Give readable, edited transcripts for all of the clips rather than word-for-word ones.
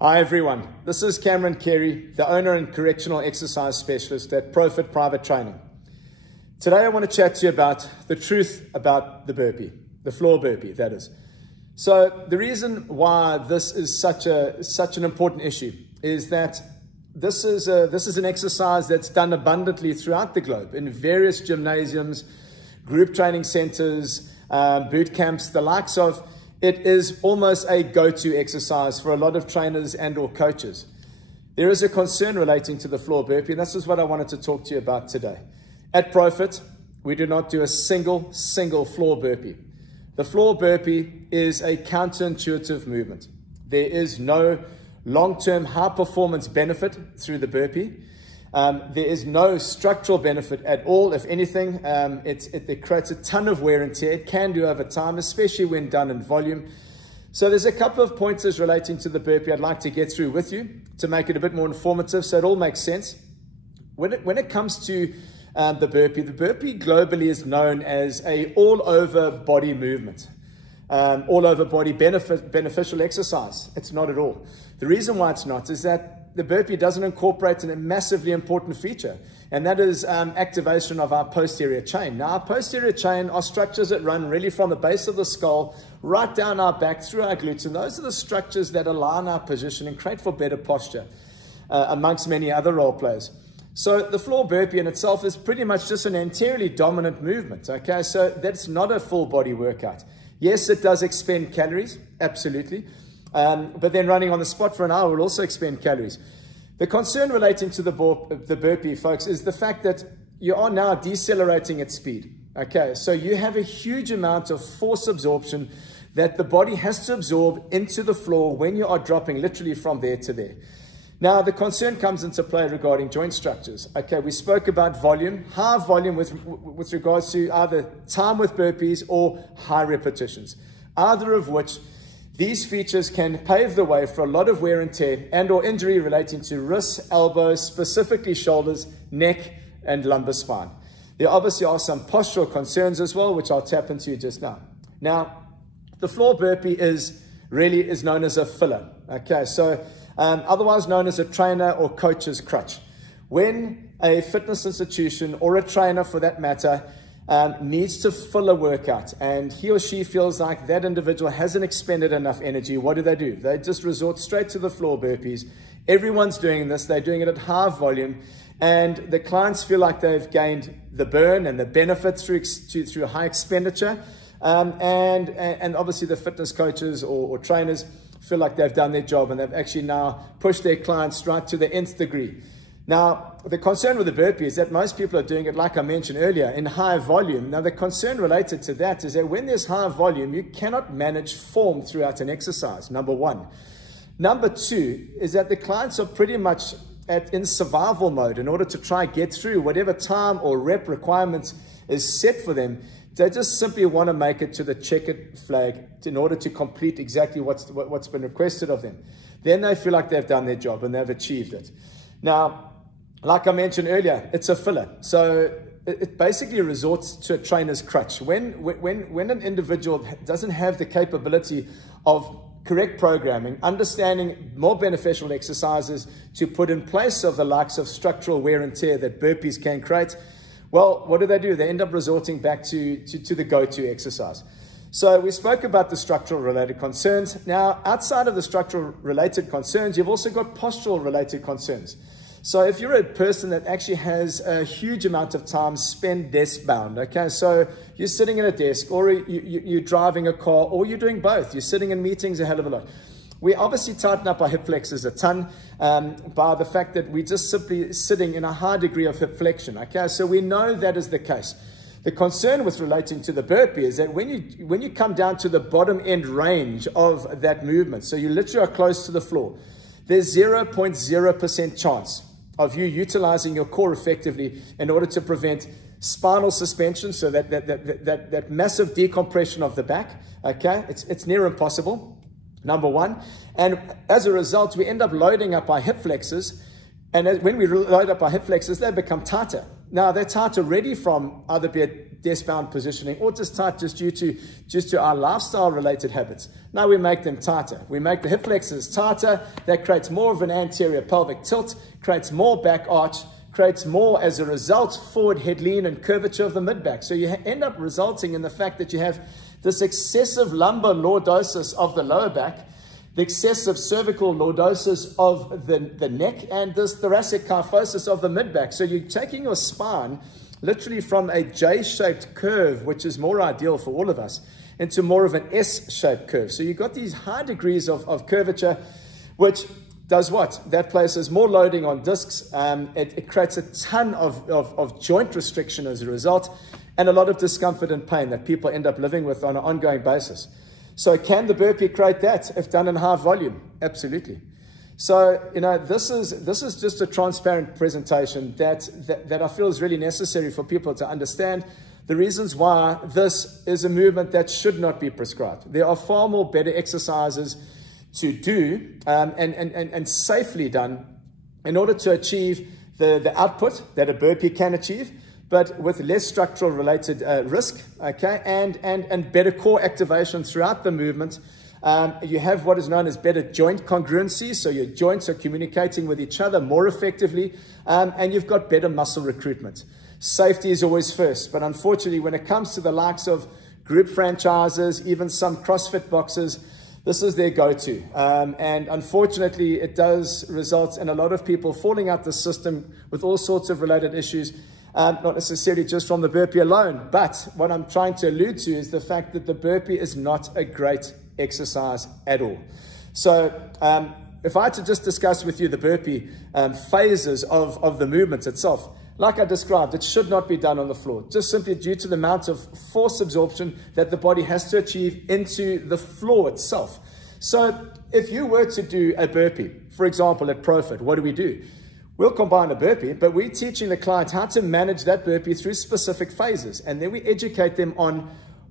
Hi everyone, this is Cameron Carey, the owner and correctional exercise specialist at Profit Private Training. Today I want to chat to you about the truth about the burpee, the floor burpee that is. So the reason why this is such an important issue is that this is an exercise that's done abundantly throughout the globe in various gymnasiums, group training centers, boot camps, the likes of. It is almost a go-to exercise for a lot of trainers and or coaches. There is a concern relating to the floor burpee, and this is what I wanted to talk to you about today. At Profit, we do not do a single floor burpee. The floor burpee is a counterintuitive movement. There is no long-term high-performance benefit through the burpee. There is no structural benefit at all. If anything, it creates a ton of wear and tear. It can do over time, especially when done in volume. So there's a couple of pointers relating to the burpee I'd like to get through with you to make it a bit more informative so it all makes sense. When it comes to the burpee globally is known as a all-over body movement. All-over body beneficial exercise. It's not at all. The reason why it's not is that the burpee doesn't incorporate a massively important feature, and that is activation of our posterior chain. Now, our posterior chain are structures that run really from the base of the skull right down our back through our glutes, and those are the structures that align our position and create for better posture, amongst many other role players. So the floor burpee in itself is pretty much just an anteriorly dominant movement, okay? So that's not a full body workout. Yes, it does expend calories, absolutely. But then running on the spot for an hour will also expend calories. The concern relating to the burpee, folks, is the fact that you are now decelerating at speed. Okay, so you have a huge amount of force absorption that the body has to absorb into the floor when you are dropping literally from there to there. Now, the concern comes into play regarding joint structures. Okay, we spoke about volume, high volume with regards to either time with burpees or high repetitions, either of which these features can pave the way for a lot of wear and tear and or injury relating to wrists, elbows, specifically shoulders, neck, and lumbar spine. There obviously are some postural concerns as well, which I'll tap into just now. Now, the floor burpee is known as a filler. Okay, so otherwise known as a trainer or coach's crutch. When a fitness institution or a trainer for that matter needs to fill a workout and he or she feels like that individual hasn't expended enough energy, what do? They just resort straight to the floor burpees. Everyone's doing this. They're doing it at high volume, and the clients feel like they've gained the burn and the benefits through high expenditure, and obviously the fitness coaches or trainers feel like they've done their job and they've actually now pushed their clients right to the nth degree. Now, the concern with the burpee is that most people are doing it, like I mentioned earlier, in high volume. Now, the concern related to that is that when there's high volume, you cannot manage form throughout an exercise, number one. Number two is that the clients are pretty much in survival mode in order to try get through whatever time or rep requirements is set for them. They just simply want to make it to the checkered flag in order to complete exactly what's been requested of them. Then they feel like they've done their job and they've achieved it. Now, like I mentioned earlier, it's a filler. So it basically resorts to a trainer's crutch. When an individual doesn't have the capability of correct programming, understanding more beneficial exercises to put in place of the likes of structural wear and tear that burpees can create, well, what do? They end up resorting back to the go-to exercise. So we spoke about the structural related concerns. Now, outside of the structural related concerns, you've also got postural related concerns. So if you're a person that actually has a huge amount of time spent desk bound, okay, so you're sitting at a desk or you're driving a car or you're doing both, you're sitting in meetings a hell of a lot. We obviously tighten up our hip flexors a ton by the fact that we're just simply sitting in a high degree of hip flexion, okay, so we know that is the case. The concern with relating to the burpee is that when you come down to the bottom end range of that movement, so you literally are close to the floor, there's 0.0% chance of you utilizing your core effectively in order to prevent spinal suspension, so that massive decompression of the back, okay? It's near impossible, number one. And as a result, we end up loading up our hip flexors, and when we load up our hip flexors, they become tighter. Now, they're tight already from either be it desk-bound positioning or just tight just due to our lifestyle-related habits. Now we make them tighter. We make the hip flexors tighter. That creates more of an anterior pelvic tilt, creates more back arch, creates more, as a result, forward head lean and curvature of the mid-back. So you end up resulting in the fact that you have this excessive lumbar lordosis of the lower back, the excessive cervical lordosis of the neck, and this thoracic kyphosis of the mid-back. So you're taking your spine literally from a J-shaped curve, which is more ideal for all of us, into more of an S-shaped curve. So you've got these high degrees of curvature, which does what? That places more loading on discs. It creates a ton of joint restriction as a result, and a lot of discomfort and pain that people end up living with on an ongoing basis. So can the burpee create that if done in high volume? Absolutely. So, this is just a transparent presentation that I feel is really necessary for people to understand the reasons why this is a movement that should not be prescribed. There are far more better exercises to do and safely done in order to achieve the output that a burpee can achieve, but with less structural related risk, okay, and better core activation throughout the movement. You have what is known as better joint congruency, so your joints are communicating with each other more effectively, and you've got better muscle recruitment. Safety is always first, but unfortunately, when it comes to the likes of group franchises, even some CrossFit boxes, this is their go-to. And unfortunately, it does result in a lot of people falling out the system with all sorts of related issues, not necessarily just from the burpee alone, but what I'm trying to allude to is the fact that the burpee is not a great exercise at all. So if I had to just discuss with you the burpee phases of the movement itself, like I described, it should not be done on the floor, just simply due to the amount of force absorption that the body has to achieve into the floor itself. So if you were to do a burpee, for example, at ProFit, what do? We'll combine a burpee, but we're teaching the client how to manage that burpee through specific phases. And then we educate them on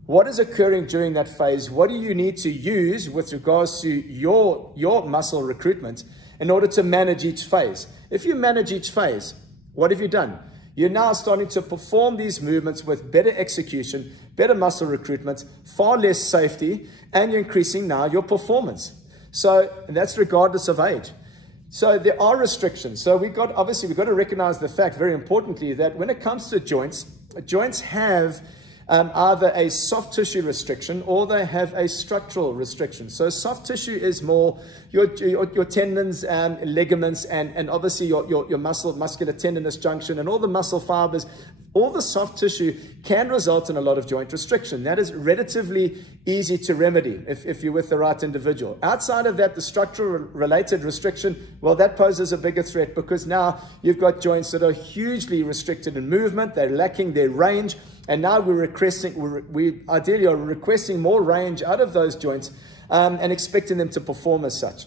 what is occurring during that phase. What do you need to use with regards to your muscle recruitment in order to manage each phase? If you manage each phase, what have you done? You're now starting to perform these movements with better execution, better muscle recruitment, far less safety, and you're increasing now your performance. So that's regardless of age. So there are restrictions. So we've got to recognize the fact, very importantly, that when it comes to joints have either a soft tissue restriction or they have a structural restriction. So soft tissue is more your tendons and ligaments and obviously your muscular tendinous junction and all the muscle fibers. All the soft tissue can result in a lot of joint restriction. That is relatively easy to remedy if you're with the right individual. Outside of that, the structural related restriction, well, that poses a bigger threat because now you've got joints that are hugely restricted in movement. They're lacking their range. And now we ideally are requesting more range out of those joints and expecting them to perform as such.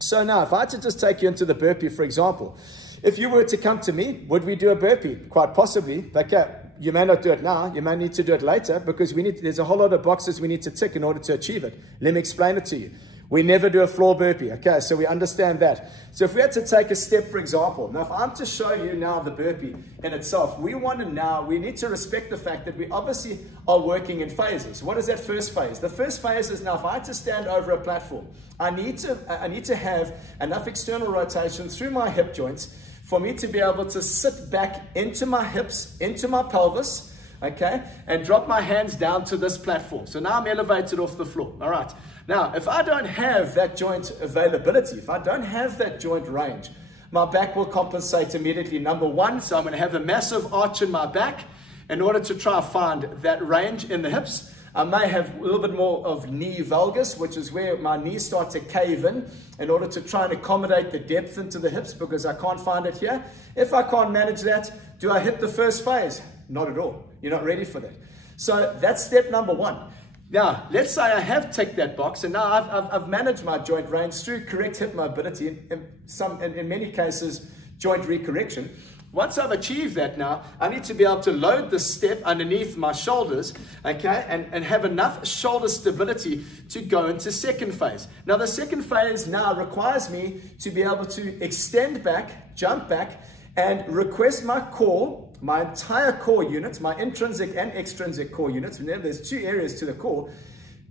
So now, if I had to just take you into the burpee, for example, if you were to come to me, would we do a burpee? Quite possibly. But you may not do it now. You may need to do it later because there's a whole lot of boxes we need to tick in order to achieve it. Let me explain it to you. We never do a floor burpee, okay? So we understand that. So if we had to take a step, for example, now if I'm to show you now the burpee in itself, we need to respect the fact that we obviously are working in phases. What is that first phase? The first phase is now if I had to stand over a platform, I need to have enough external rotation through my hip joints for me to be able to sit back into my hips, into my pelvis, okay, and drop my hands down to this platform. So now I'm elevated off the floor, all right. Now, if I don't have that joint availability, if I don't have that joint range, my back will compensate immediately. Number one, so I'm going to have a massive arch in my back in order to try to find that range in the hips. I may have a little bit more of knee valgus, which is where my knees start to cave in order to try and accommodate the depth into the hips because I can't find it here. If I can't manage that, do I hit the first phase? Not at all. You're not ready for that. So that's step number one. Now, let's say I have ticked that box and now I've managed my joint range through correct hip mobility, in many cases, joint recorrection. Once I've achieved that now, I need to be able to load the step underneath my shoulders, okay, and have enough shoulder stability to go into second phase. Now, the second phase now requires me to be able to extend back, jump back, and request my core, my entire core units, my intrinsic and extrinsic core units, remember there's two areas to the core,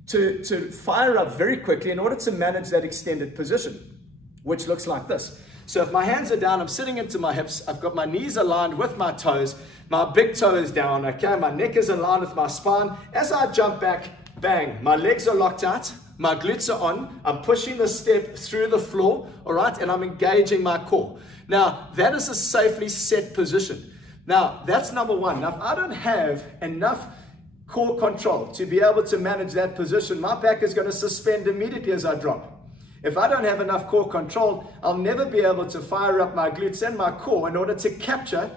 to fire up very quickly in order to manage that extended position, which looks like this. So if my hands are down, I'm sitting into my hips, I've got my knees aligned with my toes, my big toe is down, okay, my neck is aligned with my spine. As I jump back, bang, my legs are locked out, my glutes are on, I'm pushing the step through the floor, all right, and I'm engaging my core. Now, that is a safely set position. Now, that's number one. Now, if I don't have enough core control to be able to manage that position, my back is going to suspend immediately as I drop. If I don't have enough core control, I'll never be able to fire up my glutes and my core in order to capture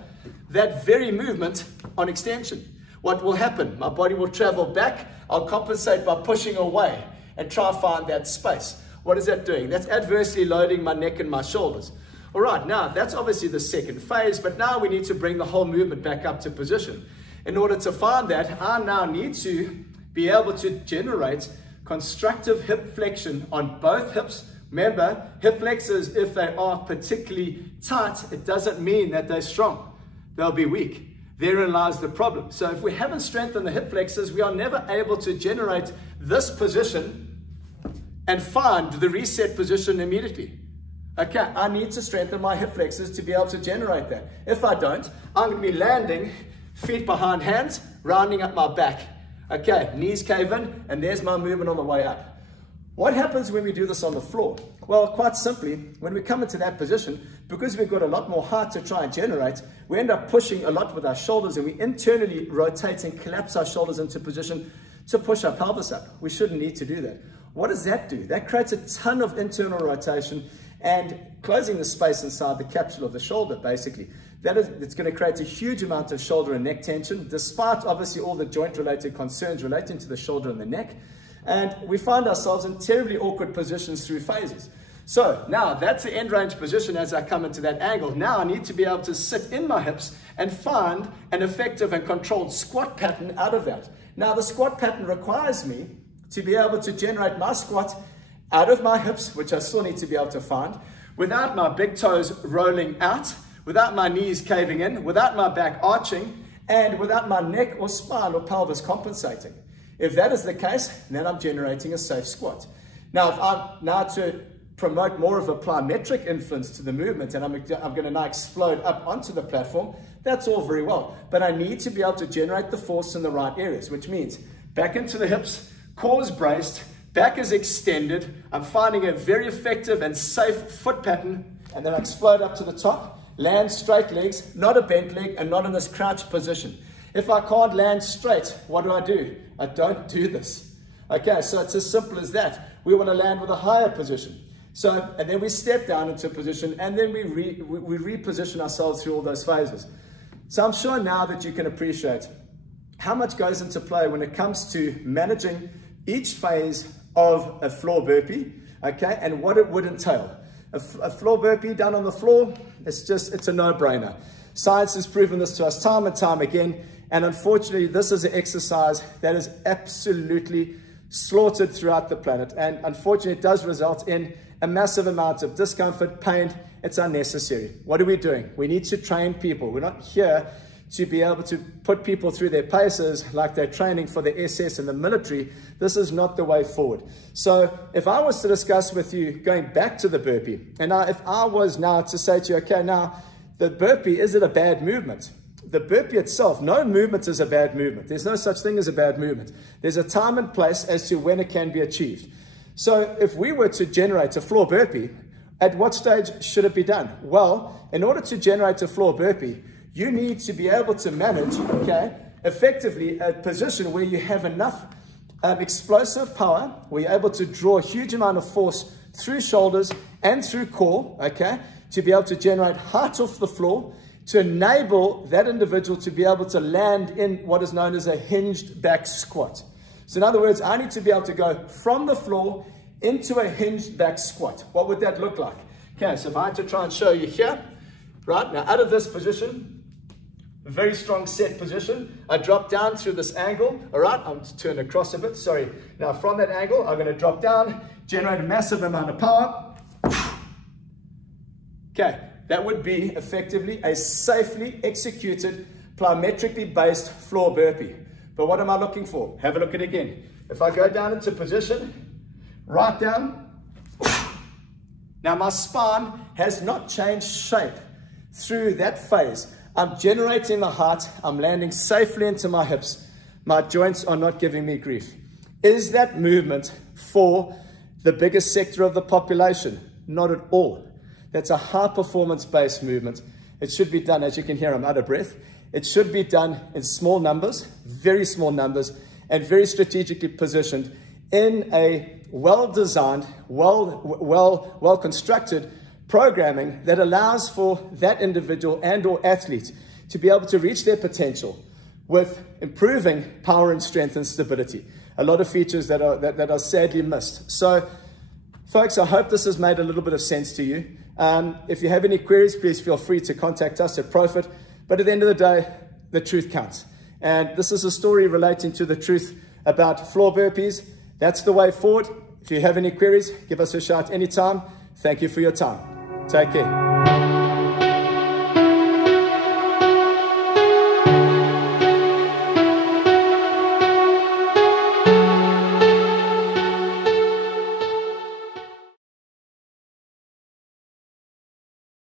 that very movement on extension. What will happen? My body will travel back. I'll compensate by pushing away and try and find that space. What is that doing? That's adversely loading my neck and my shoulders. All right, now that's obviously the second phase, but now we need to bring the whole movement back up to position. In order to find that, I now need to be able to generate constructive hip flexion on both hips. Remember, hip flexors, if they are particularly tight, it doesn't mean that they're strong. They'll be weak. Therein lies the problem. So if we haven't strengthened the hip flexors, we are never able to generate this position and find the reset position immediately. Okay, I need to strengthen my hip flexors to be able to generate that. If I don't, I'm going to be landing, feet behind hands, rounding up my back. Okay, knees cave in, and there's my movement on the way up. What happens when we do this on the floor? Well, quite simply, when we come into that position, because we've got a lot more height to try and generate, we end up pushing a lot with our shoulders, and we internally rotate and collapse our shoulders into position to push our pelvis up. We shouldn't need to do that. What does that do? That creates a ton of internal rotation and closing the space inside the capsule of the shoulder, basically. It's going to create a huge amount of shoulder and neck tension, despite obviously all the joint-related concerns relating to the shoulder and the neck. And we find ourselves in terribly awkward positions through phases. So now that's the end range position as I come into that angle. Now I need to be able to sit in my hips and find an effective and controlled squat pattern out of that. Now the squat pattern requires me to be able to generate my squat out of my hips, which I still need to be able to find, without my big toes rolling out, without my knees caving in, without my back arching, and without my neck or spine or pelvis compensating. If that is the case, then I'm generating a safe squat. Now, if I'm now to promote more of a plyometric influence to the movement, and I'm going to now explode up onto the platform, that's all very well. But I need to be able to generate the force in the right areas, which means back into the hips, core is braced, back is extended. I'm finding a very effective and safe foot pattern, and then I explode up to the top, land straight legs, not a bent leg, and not in this crouched position. If I can't land straight, what do? I don't do this. Okay, so it's as simple as that. We want to land with a higher position. So, and then we step down into a position, and then we reposition ourselves through all those phases. So I'm sure now that you can appreciate how much goes into play when it comes to managing each phase of a floor burpee, okay, and what it would entail. A floor burpee done on the floor, it's a no-brainer. Science has proven this to us time and time again, and unfortunately, this is an exercise that is absolutely slaughtered throughout the planet, and unfortunately, it does result in a massive amount of discomfort, pain. It's unnecessary. What are we doing? We need to train people. We're not here to be able to put people through their paces like they're training for the SS and the military. This is not the way forward. So if I was to discuss with you going back to the burpee, and now if I was now to say to you, okay, now the burpee, is it a bad movement? The burpee itself, no movement is a bad movement. There's no such thing as a bad movement. There's a time and place as to when it can be achieved. So if we were to generate a floor burpee, at what stage should it be done? Well, in order to generate a floor burpee, you need to be able to manage, okay, effectively a position where you have enough explosive power, where you're able to draw a huge amount of force through shoulders and through core, okay, to be able to generate height off the floor, to enable that individual to be able to land in what is known as a hinged back squat. So in other words, I need to be able to go from the floor into a hinged back squat. What would that look like? Okay, so if I had to try and show you here, right, now out of this position, a very strong set position, I drop down through this angle, all right, I'm to turn across a bit, sorry. Now from that angle, I'm gonna drop down, generate a massive amount of power. Okay, that would be effectively a safely executed, plyometrically based floor burpee. But what am I looking for? Have a look at it again. If I go down into position, right down, now my spine has not changed shape through that phase. I'm generating the height, I'm landing safely into my hips, my joints are not giving me grief. Is that movement for the biggest sector of the population? Not at all. That's a high performance based movement. It should be done, as you can hear, I'm out of breath. It should be done in small numbers, very small numbers, and very strategically positioned in a well-designed, well-constructed programming that allows for that individual and or athlete to be able to reach their potential with improving power and strength and stability. A lot of features that are sadly missed. So, folks, I hope this has made a little bit of sense to you. If you have any queries, please feel free to contact us at Profit. But at the end of the day, the truth counts. And this is a story relating to the truth about floor burpees. That's the way forward. If you have any queries, give us a shout anytime. Thank you for your time. Take care.